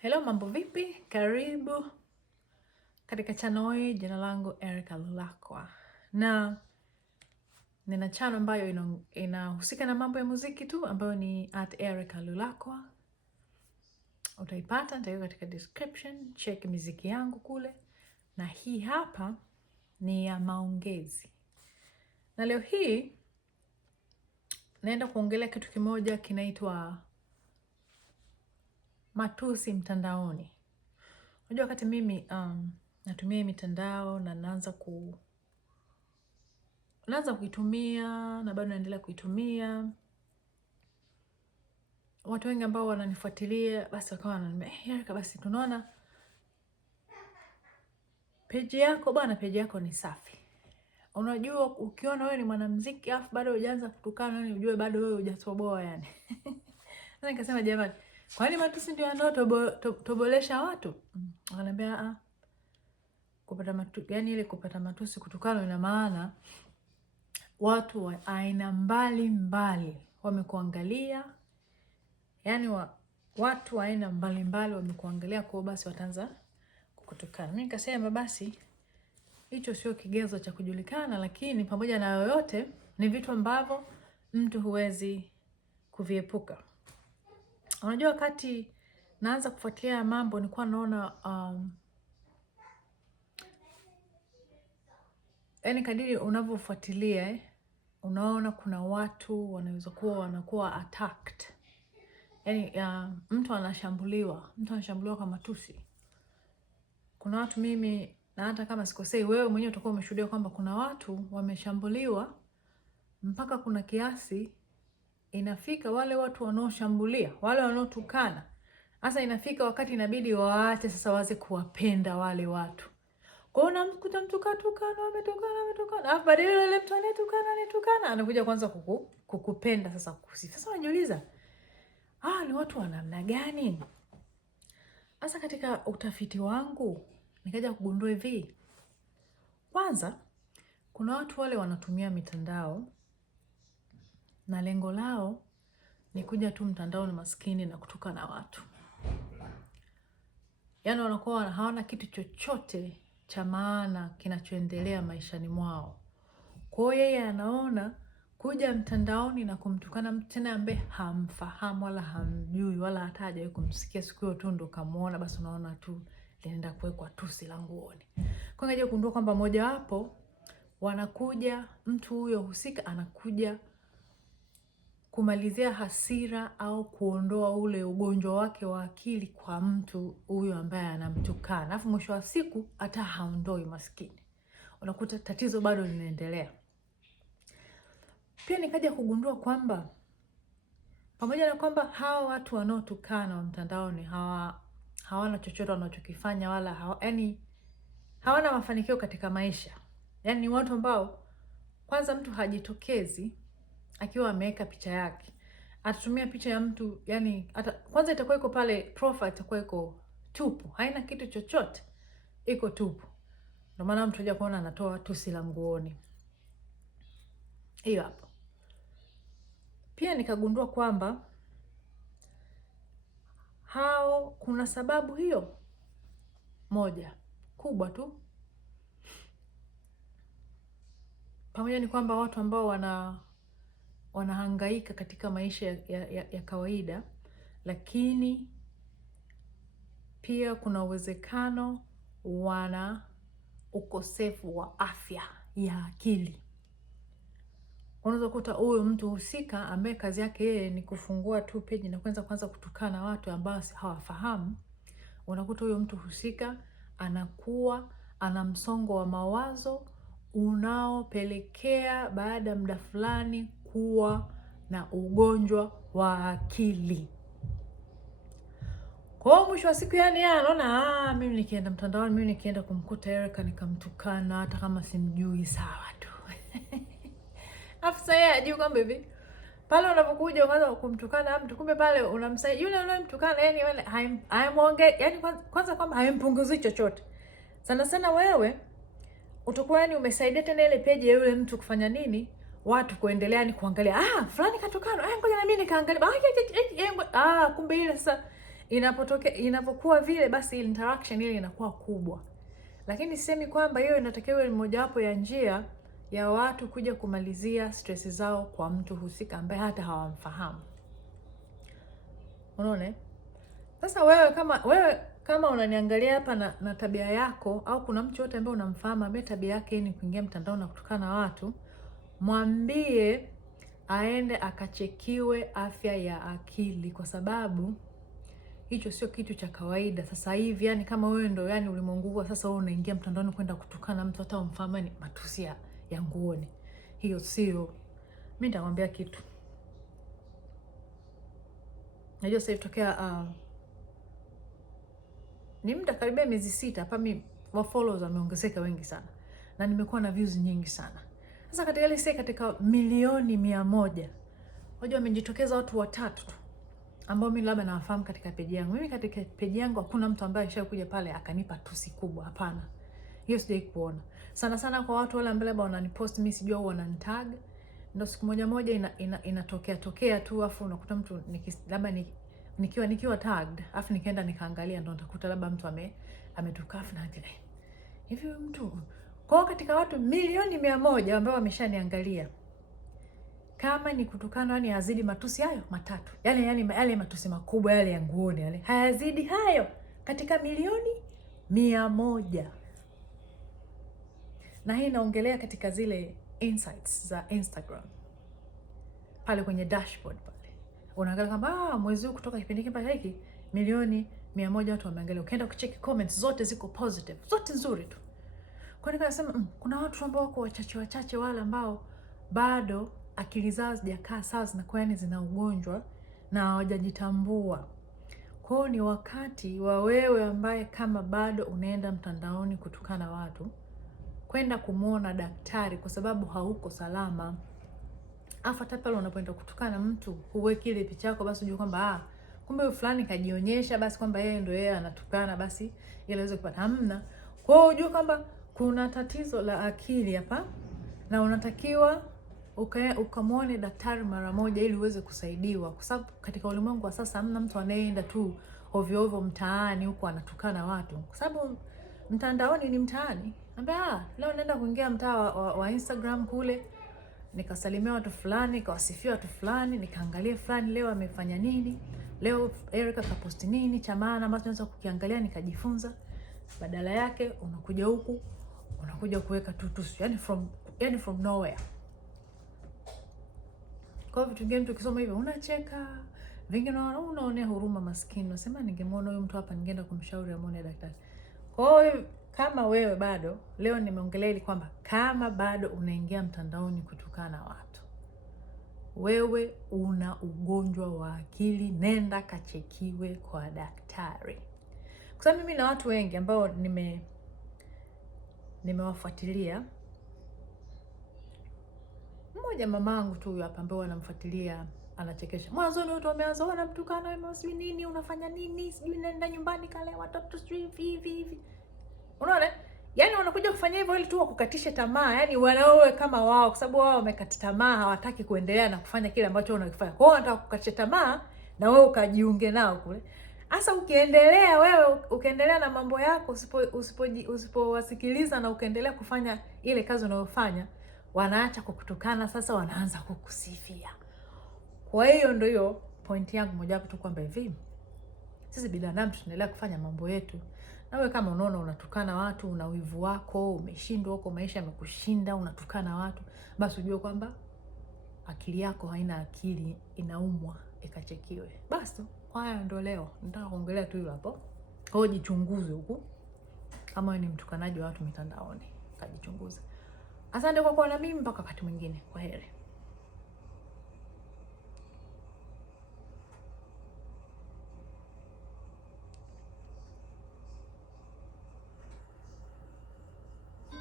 Hello, mambo vipi? Karibu katika channel hii. Jina langu Erica Lulakwa, na nina channel ambayo inahusika na mambo ya muziki tu, ambayo ni @Erica Lulakwa. Utaipata, nitaweka katika description. Check muziki yangu kule, na hii hapa ni ya maongezi. Na leo hii naenda kuongelea kitu kimoja kinaitwa matusi mtandaoni. Unajua wakati mimi natumia mitandao na naanza kuitumia na bado naendelea kuitumia, watu wengi ambao wananifuatilia basi wakawa wananiambia, Erica, basi tunaona page yako bwana, page yako ni safi. Unajua ukiona wewe ni mwanamuziki afu bado hujaanza kutukana, yani ujue bado wewe hujatoboa yani. Sasa nikasema jamani, kwani matusi ndio tobolesha watu? Wananiambia kupata matusi, kutukana, ina maana watu wa aina mbalimbali wamekuangalia, yani watu wa aina mbalimbali wamekuangalia, kwa basi wataanza kukutukana. Mimi nikasema basi hicho sio kigezo cha kujulikana, lakini pamoja na yoyote ni vitu ambavyo mtu huwezi kuviepuka. Unajua wakati naanza kufuatilia mambo nilikuwa naona yani kadiri unavyofuatilia unaona kuna watu wanaweza kuwa wanakuwa attacked. Yani mtu anashambuliwa kwa matusi. Kuna watu, mimi na hata kama sikosei, wewe mwenyewe utakuwa umeshuhudia kwamba kuna watu wameshambuliwa mpaka kuna kiasi inafika wale watu wanaoshambulia, wale wanaotukana, sasa inafika wakati inabidi waache sasa waanze kuwapenda wale watu. Kwa hiyo unamkuta mtu ametukana, alafu baadaye yule mtu anatukana anakuja kwanza kukupenda sasa, kukusifu. Sasa unajiuliza, ni watu wa namna gani? Sasa katika utafiti wangu nikaja kugundua hivi. Kwanza, kuna watu wale wanatumia mitandao na lengo lao ni kuja tu mtandaoni maskini na kutukana watu. Yaani wanakuwa hawana kitu chochote cha maana kinachoendelea maishani mwao. Kwa hiyo yeye anaona kuja mtandaoni na kumtukana mtu tena ambaye hamfahamu wala hamjui wala hata hajawahi kumsikia, siku hiyo tu ndo kamuona, basi unaona tu linaenda kuwekwa tusi la nguoni. Kwa hiyo kugundua kwamba moja wapo wanakuja, mtu huyo husika anakuja kumalizia hasira au kuondoa ule ugonjwa wake wa akili kwa mtu huyo ambaye anamtukana. Alafu mwisho wa siku hata haondoi maskini. Unakuta tatizo bado linaendelea. Pia nikaja kugundua kwamba pamoja na kwamba hawa watu wanaotukana wa mtandaoni hawana chochote wanachokifanya wala hawana mafanikio katika maisha. Yaani ni watu ambao kwanza mtu hajitokezi akiwa ameweka picha yake. Atatumia picha ya mtu, yani kwanza itakuwa iko pale profile, itakuwa iko tupu, haina kitu chochote, iko tupu. Ndio maana mtu haja kuona anatoa tusi la nguoni. Hiyo hapo. Pia nikagundua kwamba kuna sababu hiyo moja kubwa tu. Pamoja ni kwamba watu ambao wanahangaika katika maisha ya kawaida, lakini pia kuna uwezekano wana ukosefu wa afya ya akili. Unaweza kukuta huyo mtu husika ambaye kazi yake yeye ni kufungua tu page na kwanza kutukana watu ambao hawafahamu. Unakuta huyo mtu husika anakuwa ana msongo wa mawazo unaopelekea baada muda fulani kuwa na ugonjwa wa akili. Kwa hiyo mwisho wa siku yani anaona mimi nikienda mtandaoni, mimi nikienda kumkuta Erica nikamtukana hata kama simjui, sawa tu. Afisa yeye ajui kwamba hivi pale unapokuja unaanza kumtukana mtu, kumbe pale unamsaidia yule unayemtukana, yani wale haimuongee, yani kwanza kwamba haimpunguzi chochote. Sana wewe utakuwa yani umesaidia tena ile page ya yule mtu kufanya nini? Watu kuendelea ni kuangalia, fulani katukana, ngoja na mimi nikaangalia. Kumbe ile sasa inapokuwa vile, basi interaction ile inakuwa kubwa. Lakini sisemi kwamba hiyo inatakiwa ni mojawapo ya njia ya watu kuja kumalizia stress zao kwa mtu husika ambaye hata hawamfahamu. Unaona? Sasa wewe kama unaniangalia hapa na tabia yako, au kuna mtu yote ambaye unamfahamu ambaye tabia yake ni kuingia mtandao na kutukana na watu, mwambie aende akachekiwe afya ya akili, kwa sababu hicho sio kitu cha kawaida sasa hivi. Yani kama wewe ndo ulimwengu sasa, wewe unaingia mtandaoni kwenda kutukana mtu hata umfahamu, ni matusi ya nguoni. Hiyo sio. Mimi nitamwambia kitu. Najua sasa tokea ni muda karibia miezi 6 hapa, mimi wa followers wameongezeka wengi sana na nimekuwa na views nyingi sana. Sasa katika ile katika milioni 100, unajua wamejitokeza watu 3 tu ambao mimi labda nawafahamu katika page yangu. Mimi katika page yangu hakuna mtu ambaye alishakuja pale akanipa tusi kubwa, hapana. Hiyo sijai kuona. Sana sana kwa watu wale ambao labda wananipost mimi sijua au wananitag, ndio siku moja inatokea tu, afu unakuta mtu labda nikiwa tagged, afu nikaenda nikaangalia, ndio nitakuta labda mtu ametukafu na vile. Hivi mtu kwa katika watu milioni 100 ambao wameshaniangalia, kama ni kutukana, yani hazidi matusi hayo 3. Yale matusi makubwa yale ya nguoni yale, hayazidi hayo katika milioni 100. Na hii naongelea katika zile insights za Instagram. Pale kwenye dashboard pale unaangalia kwamba mwezi huu kutoka kipindi hiki mpaka hiki milioni 100 watu wameangalia. Ukienda kucheck comments zote ziko positive, zote nzuri tu. Kwa nini nasema kuna watu ambao wako wachache wale ambao bado akili zao hazijakaa sawa, na kwani zina ugonjwa na hawajajitambua. Kwa hiyo ni wakati wa wewe ambaye kama bado unaenda mtandaoni kutukana watu, kwenda kumuona daktari, kwa sababu hauko salama. Hata pale unapoenda kutukana mtu, huweki ile picha yako basi ujue kwamba kumbe fulani kajionyesha basi kwamba yeye ndio yeye anatukana, basi ili aweze kupata. Hamna. Kwa hiyo ujue kwamba kuna tatizo la akili hapa, na unatakiwa ukamwone daktari mara moja ili uweze kusaidiwa, kwa sababu katika ulimwengu wa sasa hamna mtu anayeenda tu ovyo ovyo mtaani huko anatukana watu, kwa sababu mtandaoni ni mtaani. Ambia leo naenda kuingia mtaa wa Instagram kule, nikasalimia watu fulani, nikawasifia watu fulani, nikaangalia fulani leo amefanya nini, leo Erica kaposti nini cha maana ambacho naweza kukiangalia nikajifunza. Badala yake unakuja huku unakuja kuweka tutusu, yani from nowhere. Kwa vitu vingine mtu ukisoma hivyo unacheka, vingine unaonea huruma maskini, unasema ningemwona huyu mtu hapa ningeenda kumshauri amone daktari. Kwa hiyo kama wewe bado, leo nimeongelea ili kwamba kama bado unaingia mtandaoni kutukana watu, wewe una ugonjwa wa akili, nenda kachekiwe kwa daktari. Kwa sababu mimi na watu wengi ambao nimewafuatilia, mmoja mamangu tu huyo hapa ambao anamfuatilia anachekesha. Mwanzo watu wameanza wanamtukana, wewe sijui nini, unafanya nini, sijui nenda nyumbani kale watoto sijui hivi. Unaona? Yani wanakuja kufanya hivyo ili tu wakukatishe tamaa, yani wanaowe kama wao, kwa sababu wao wamekata tamaa, hawataki kuendelea na kufanya kile ambacho wanakifanya. Kwa hiyo wanataka kukatisha tamaa na wewe ukajiunge nao kule. Sasa ukiendelea na mambo yako, usipowasikiliza na ukaendelea kufanya ile kazi unayofanya, wanaacha kukutukana, sasa wanaanza kukusifia. Kwa hiyo ndio hiyo point yangu moja hapo tu, kwamba hivi sisi binadamu tunaendelea kufanya mambo yetu. Na wewe kama unaona unatukana watu, una wivu wako, umeshindwa huko, maisha yamekushinda, unatukana watu, basi ujue kwamba akili yako haina akili, inaumwa, ikachekiwe. Basi haya ndio leo nataka kuongelea tu hilo hapo. Kwa hiyo jichunguze huko, kama wewe ni mtukanaji wa watu mitandaoni, kajichunguze. Asante kwa kuwa na mimi, mpaka wakati mwingine. Kwaheri.